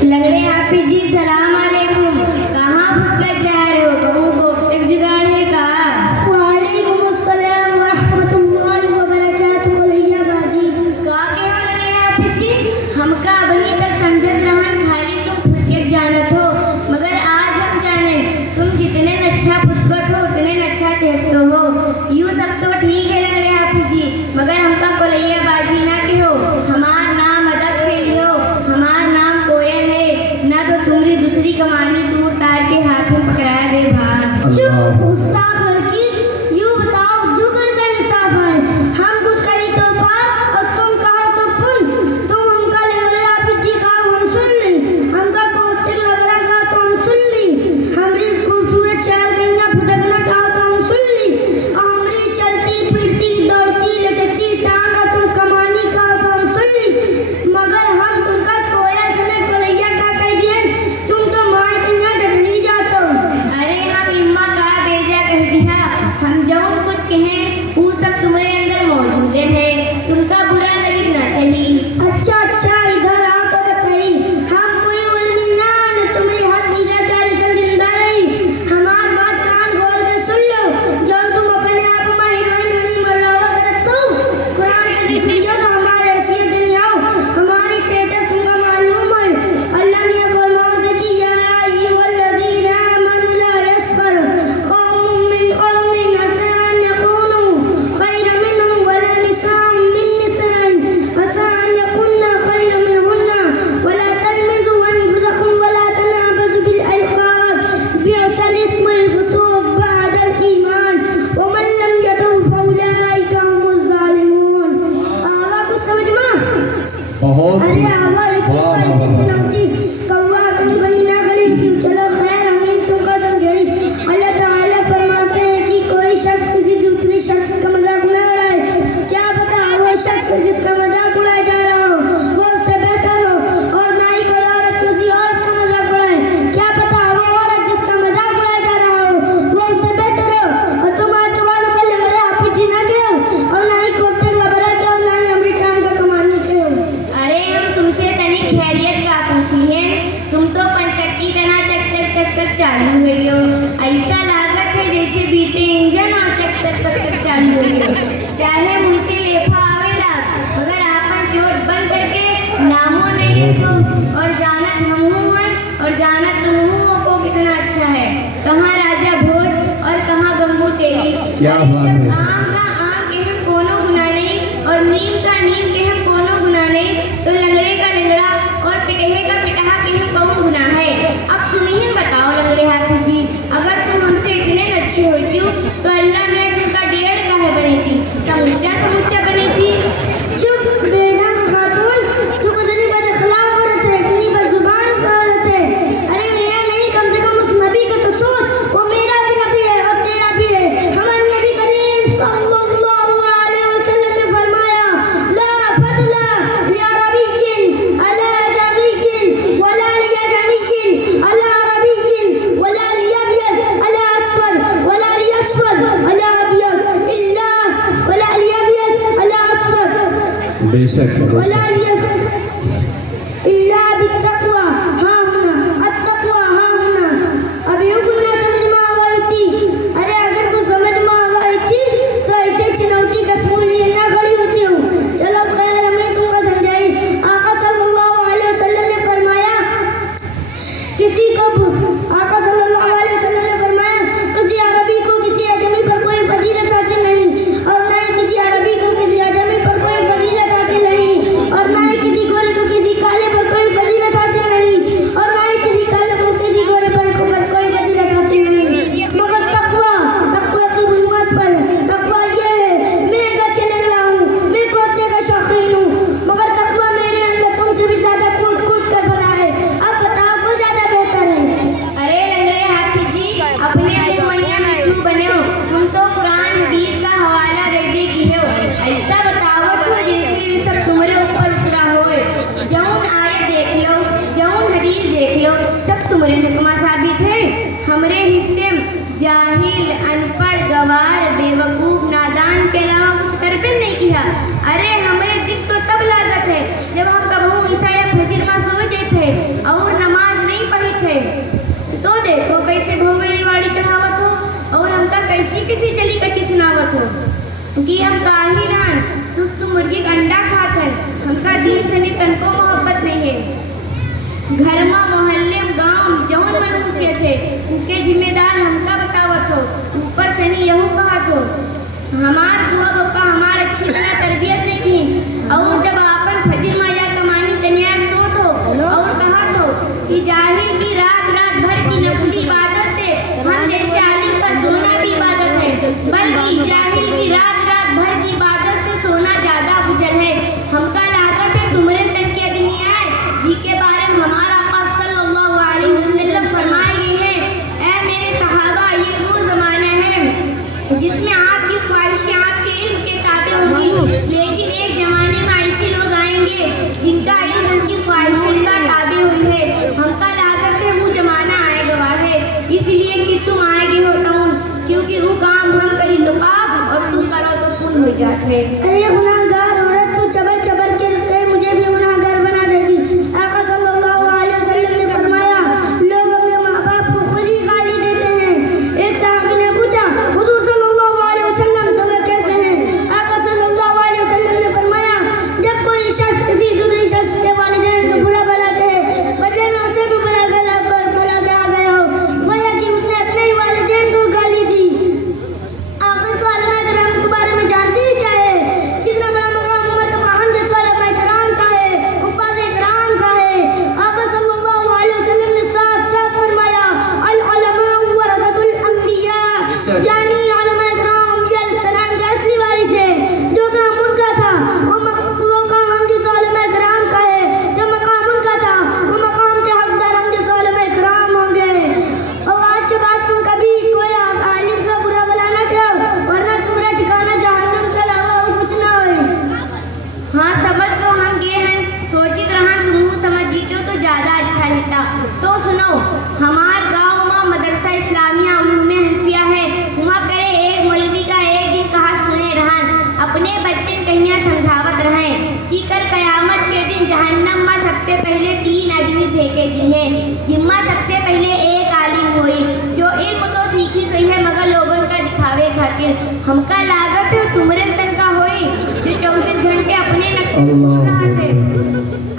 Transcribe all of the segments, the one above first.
लंगड़े हाफिज जी सलाम अलैकुम। कहाँ भटक जा रहे हो? कहूँ को एक जुगाड़ है का? वालेकुम अस्सलाम व रहमतुल्लाहि व बरकातुहू लैया बाजी। का के हो लंगड़े हाफिज जी? हमका अभी तक समझत रहन खाली तुम फुटके जानत हो, मगर आज हम जाने तुम जितने अच्छा फुटकत हो उतने अच्छा चहकते हो। यूँ सब तो ठीक है लंगड़े हाफिज जी, मगर हमका कोलैया बाजी ना के हो। हमार नाम अदब से लियो, हमार नाम कोयल है, ना तो तुम्हारी दूसरी कमानी दूर तार के हाथ में पकड़ाया दे भाग। चुप गुस्ताख लड़की, यूँ बताओ जो कैसा इंसाफ है? हम कुछ करी तो पाप और तुम कहो तो पुण्य। तुम हमका लंगड़े हाफिज जी का हम सुन ली, हमका कोफ्ते लबरा का तो हम सुन ली, हमरी खूबसूरत चार कन्या फुटकना का तो हम सुन ली, और हमरी चलती फिरती दौड़ती लचकती टांग का तुम कमानी का तो हम सुन ली, मगर हम तुमका कोयल सुने कोलैया का कह दिए, तुम तो मान कन्या डरनी जातो। अरे हम इम्मा का बेजा कह दिया, हम जौन कुछ कहें वो सब तुम्हारे अंदर मौजूद है, तुमका बुरा लगी ना चाहिए। अच्छा अच्छा इधर आओ तो बताई, हम मुई उलमीना ने तुम्हारी हाथ नीला चाल जिंदा रही। हमार बात कान खोल के सुन लो, जब तुम अपने आप में हीरोइन बनी मरलावा करत हो, कुरान के सुनियो तो हमारे हैसियत जनियाओ, हमारी स्टेटस तुमका मालूम है। अल्लाह ने फरमाया कि या अय्युहल्लज़ीना आमनू ला यस्खर कौमुम मिन कौमिन असा अन यकूनू खैरन मिनहुम वला निसाअun मिन निसाअin असा अन यकुन्ना खैरन मिनहुन्ना वला तलमिज़ू अनफुसकुम वला तनाबज़ू बिल अल्क़ाब बि'सल इस्मुल फुसूक़ बअदल ईमान व मन लम यतूब फउलाइका हुमुज़ ज़ालिमून। आवा कुछ समझ में? बहुत अरे आवा इतनी पैसे चुनौती कौवा अपनी बनी ना खड़ी क्यों? चलो खैर हमें तुमको समझाई। अल्लाह ताला फरमाते हैं कि कोई शख्स किसी दूसरे शख्स का मजाक उड़ा रहा है, क्या पता वो शख्स जिसका मजाक उड़ाया जा रहा हो वो उससे बेहतर हो, और ना ही कोई औरत किसी औरत का मजाक उड़ाए, क्या पता वो औरत जिसका मजाक उड़ाया जा रहा हो वो उससे बेहतर हो। और तुम आज के बाद पहले मेरे हाफिज जी ना के हो, और ना ही कोफ्ते लबरा के हो, ना ही अमरीकान का कमानी के हो। अरे हम तुमसे तनी खैरियत का पूछी है, तुम तो पंचक्की तना चक चक चक चक चालू हो गयो, ऐसा लागत है जैसे बीटे इंजन और चक चक चक चक चालू हो गयो। चाहे मुझसे लेफा आवेला, मगर आपन चोर बन करके नामो नहीं लेतो, और जानत हम हुवन और जानत तुम हुओ को कितना अच्छा है। कहाँ राजा भोज और कहाँ गंगू तेली। क्या बात है। आम का आम के हम कोनो गुना नहीं, और नीम का नीम के हम कोनो गुना नहीं, तो लंगड़े का लंगड़ा और पिटहे का पिटहा के हम कौन गुना है? अब तुम ही बताओ लंगड़े हाफिज जी, अगर तुम हमसे इतने अच्छे होती हो तो अल्लाह में तुमका डेढ़ काहे बनी थी, समूचा समूचा बनी थी। चुप बेढंग खातून, तू कितनी बदअखलाक औरत है, इतनी बदजुबान औरत है। अरे मेरा नहीं, कम से कम उस नबी का तो सोच, वो मेरा भी नबी है और तेरा भी है। हमारे नबी करीम सल्लल्लाहु अलैहि वसल्लम ने फरमाया, ला फदला लिअरबिय्यिन अला अजमिय्यिन वला लिअजमिय्यिन अला अरबिय्यिन वला लिअब्यज़ अला अस्वद वला लिअस्वद अला अब्यज़ इल्ला वला लिअब्यज़ अला अस्वद बेशक वला इल्ला बित्तक़वा हाँ हुना अत्तक़वा हाँ हुना। अब यूँ कुछ ना समझ में आवाई थी। अरे अगर कुछ समझ में आवाई थी तो ऐसे चुनौती कसमू लिए ना खड़ी होती हूँ। चलो खैर हमें तुमको समझाई। आका सल्लल्लाहु अलैहि वसल्लम ने फरमाया, किसी को आका सल्लल्लाहु अलैहि वसल्लम ने फरमाया, किसी अरबी को किसी अजमी पर कोई फजीलत हासिल नहीं, और ना ही किसी अरबी को किसी अजमी पर कोई फजीलत हासिल नहीं, और ना ही घर में मोहल्ले में गांव जौन मनुष्य थे उनके जिम्मेदार हमका बतावत हो, ऊपर से नहीं यहू कहत हो हमार बुआ पप्पा हमार अच्छी तरह तरबियत नहीं की और जब आपन फजर में या कमानी तनिया सोत हो और कहत हो कि जाहिल की रात रात भर की नफली इबादत से हम जैसे आलिम का सोना भी इबादत है, बल्कि जाहिल की रात रात भर की इबादत से सोना ज्यादा अफजल है। हमका लागत है तुमरे तन के दुनिया है जी के बारे में हमारा आका सल्लल्लाहु अलैहि वसल्लम फरमाए गए हैं, ऐ मेरे सहाबा ये वो जमाना है जिसमें आपकी ख्वाहिशें आपके इल्म के ताबे होंगी, लेकिन एक जमाने में ऐसे लोग आएंगे जिनका इल्म उनकी ख्वाहिशों का ताबे हुई है। हमका लागत है वो जमाना आएगा है, इसलिए कि तुम आएगे हो तमुन, क्योंकि वो काम हम करी तो पाप और तुम करो तो पुण्य हो जाते। अरे गुनाहगार औरत तू चबर चबर के मुझे भी गुनाहगार बना देगी। आका सल्लल्लाहु अलैहि वसल्लम ने फरमाया लोग अपने माँ बाप को खुद ही गाली देते हैं। एक साहबी ने पूछा हुजूर सल्लल्लाहु अलैहि वसल्लम तो वे कैसे हैं? आका सल्लल्लाहु अलैहि वसल्लम ने फरमाया जब कोई शख्स किसी दूसरे शख्स के वालिदैन को बुरा भला कहे बदले में उसे भी भला कहा गया हो, गोया कि उसने अपने ही वालिदैन को गाली दी। आखिर तो उलमा किराम के बारे में जानते ही क्या है, कितना बड़ा मकाम उम्मत मोहम्मद उलमा किराम का है, उफ़ाज़ किराम का है। आका सल्लल्लाहु अलैहि वसल्लम ने साफ साफ फरमाया अल उलमा वरसतुल अंबिया, यानी उलमा किराम अंबिया अलैहिस्सलाम के असली वारिस है। जो काम उनका था वो काम हम जिस उलमा किराम का है, जो मकाम उनका था वो मकाम के हकदार हम जिस उलमा किराम होंगे। और आज के बाद तुम कभी कोई आलिम का बुरा भला न करो, वरना तुम्हारा ठिकाना जहन्नम के अलावा और कुछ ना होए। हाँ समझ तो हम गए हैं, सोचित रहा तुम समझ जीते हो तो ज्यादा अच्छा रहता। तो सुनो, हमार गांव में मदरसा इस्लामिया उलूम हनफिया है, हुआ करे एक मौलवी का एक दिन कहा सुने रहन अपने बच्चे कहिया समझावत रहे कि कल कयामत के दिन जहन्नम में सबसे पहले 3 आदमी फेंके जिन्हें जिम्मा सबसे पहले एक आलिम हुई जो इल्म तो सीखी सही है मगर लोगों का दिखावे खातिर। हमका लागत है तुमरे तन का होई जो 24 घंटे अपने नक्शे छोड़ रहा थे,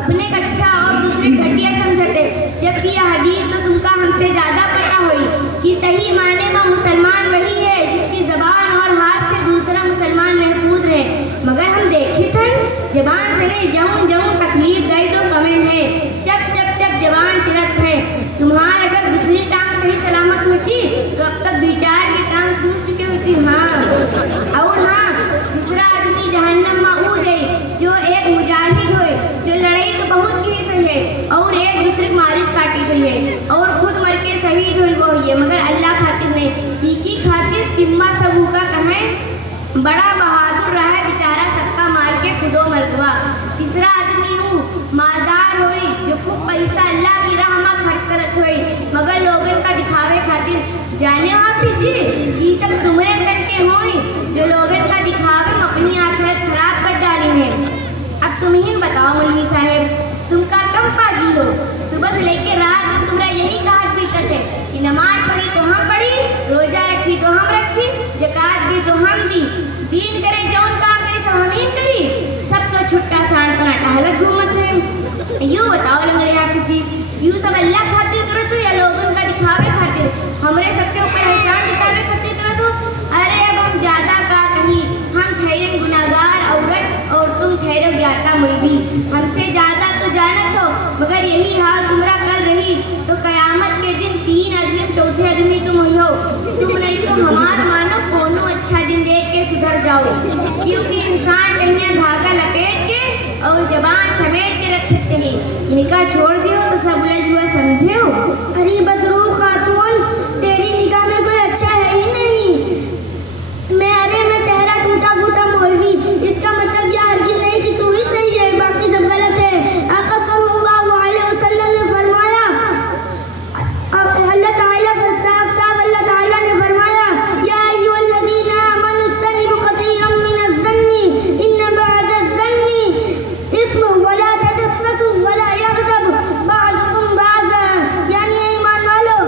अपने कच्चा और दूसरे घटिया समझते, जबकि यह हदीस तो तुमका हमसे ज्यादा पता हुई कि सही माने में मुसलमान वही है जिसकी जबान और हाथ से दूसरा मुसलमान महफूज रहे। मगर हम देखे थे जबान से नहीं जऊं जऊं तकलीफ गई तो कमेंट है, चप चप चप जबान चिरत है। तुम्हार अगर दूसरी टांग सही सलामत होती तो अब तक 2-4 की टांग टूट चुकी होती। हाँ और हाँ, दूसरा आदमी जहन्नम में ऊ जाए जो एक मुजाहिद होए जो लड़ाई तो बहुत की सही है और एक दूसरे की मारिश काटी सही है और खुद मर के शहीद हुई वो है मगर अल्लाह खातिर नहीं, इकी खातिर तिम्मा सबू का कहें बड़ा बहादुर रहा है बेचारा सबका मार के खुदो मर गवा। तीसरा आदमी ऊ मालदार होई जो खूब पैसा अल्लाह की राह में खर्च करत होई मगर लोगन का दिखावे खातिर। जाने हाफिज जी ये सब तुमरे तक के होई जो लोगन का दिखावे में अपनी आखिरत खराब कर डाली है। अब तुम ही बताओ मौलवी साहब तुम का कम पाजी हो, सुबह से लेकर रात तक तुम्हारा यही कहा बीतत है कि नमाज पढ़ी तो हम पढ़ी, रोजा रखी तो हम रखी, ज़कात दी तो हम दी, दीन करे जौन काम करे सब हम ही करी, सब तो छुट्टा साण तना टहलत घूमत है। यूँ बताओ लंगड़े हाफिज जी यूँ सब अल्लाह खातिर करो तो या लोगन का दिखावे खातिर, हमरे सबके ऊपर एहसान जतावे खातिर करो तो? अरे अब हम ज्यादा का कहीं, हम ठहरे गुनाहगार औरत और तुम ठहरो ज्ञाता मौलवी, हमसे ज्यादा तो जानत हो मगर यही हाल तुम्हारा कल रही तो कयामत के दिन 3 आदमी चौथे आदमी तुम हुई हो। तुम नहीं तो हमार मानो कोनो अच्छा दिन देख के सुधर जाओ, क्योंकि इंसान कहीं धागा लपेट के और जबान समेट के रखे चाहिए, निकाह छोड़ दियो तो सब उलझ हुआ समझे हो। अरे बदरू खातून तेरी निगाह में कोई अच्छा है ही नहीं। मैं ठहरा टूटा फूटा मौलवी, इसका मतलब यह हरगिज़ नहीं कि तू ही सही है बाकी सब गलत है। आका सल्लल्लाहु अलैहि वसल्लम ने फरमाया, अल्लाह ताला पर साफ साफ अल्लाह ताला ने फरमाया या अय्युहल्लज़ीना आमनु इज्तनिबू कसीरम मिनज़-ज़न्नी इन्न बअद-ज़न्नी इस्मुन वला तजस्ससू वला यग़्तब बअदुकुम बअज़ा, यानी ईमान वालों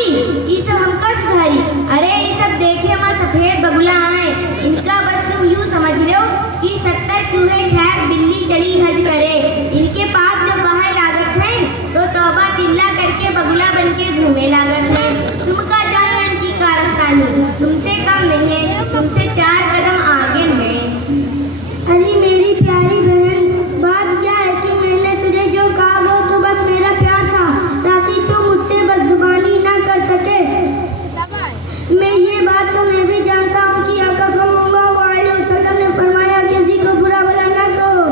हाफिजी ये सब हमका सुधारी। अरे ये सब देखे माँ सफेद बगुला आए, इनका बस तुम यूँ समझ लो कि 70 चूहे खैर बिल्ली चढ़ी हज करे। इनके पाप जब बाहर लागत है तो तौबा तिल्ला करके बगुला बन के घूमे लागत है। तुमका जानो इनकी कारस्तानी तुमसे कम नहीं है, तुमसे 4 कदम आगे है। अरे मेरी प्यारी बहन, बात क्या है कि मैंने तुझे जो कहा वो तो बस मेरा प्यार था, ताकि तू मुझसे बदजुबानी ना कर सके। मैं ये बात तो मैं भी जानता हूँ कि आका सल्लल्लाहु अलैहि वसल्लम ने फरमाया किसी को बुरा भला ना कहो।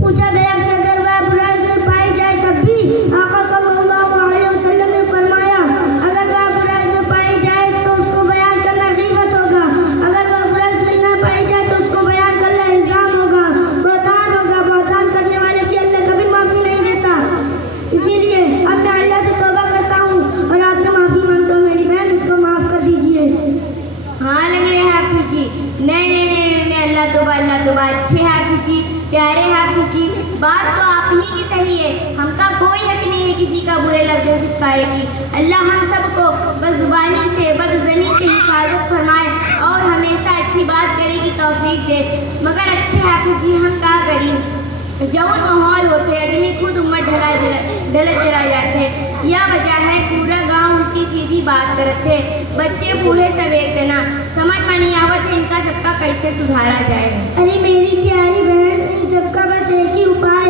पूछा गया कि अगर वह बुराई में पाई जाए तब भी? आका सल्लल्लाहु अलैहि वसल्लम ने फरमाया अगर वह बुराई में पाई जाए तो उसको बयान करना गीबत होगा, अगर वह बुराई में ना पाई जाए तो उसको बयान करना इल्जाम होगा, बहतान होगा। बहतान करने वाले की अल्लाह कभी माफी नहीं देता। इसीलिए अब मैं अल्लाह से तौबा करता हूँ और आपसे माफी मांगता हूँ। मेरी बहन मुझको माफ कर दीजिए। हाँ लंगड़े हाफिजी, नहीं अल्लाह तौबा अच्छे हाफिजी, प्यारे हाफिजी, बात तो आप ही की सही है। हमका कोई हक नहीं है किसी का बुरे लफ्ज़ों से पुकारे की। अल्लाह हम सबको बस जुबानी से बदजनी से हिफाजत फरमाए और हमेशा अच्छी बात करे की तौफीक दे। मगर अच्छे हाफिजी हम क्या करें, जौन माहौल होते आदमी खुद उम्र ढलत चला जाते। यह वजह है पूरा गांव उल्टी सीधी बात करते, बच्चे बूढ़े सब एक तना समझ में नहीं आवत है इनका सबका कैसे सुधारा जाए। अरे मेरी प्यारी बहन, इन सबका बस एक ही उपाय